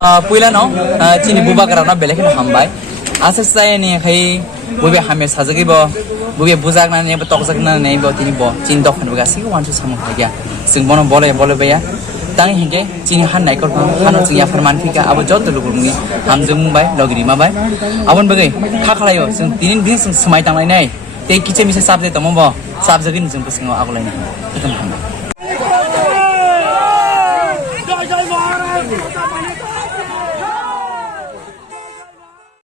पहिला न चिनी बुबा कराना बेलेखन हामबाय आसा सायनि खाय बुबे हामे साजगिबो बुबे बुजागनानै बा तकजागनानै बा तिनि ब चिन दखन गासिबो वानसु सामु खाया जों बन बले बाया तां हिगे चिनि हाननाय करफा हानो जों याफोर मानफिका आबो जत लुगुरनि हामजों मुंबाय लगरि माबाय आबन बगै खाखलायो जों दिनि दिन जों समाय तांलायनाय ते किचे मिसे साबजे तमबो साबजगिन जों बसिङाव आगलायनो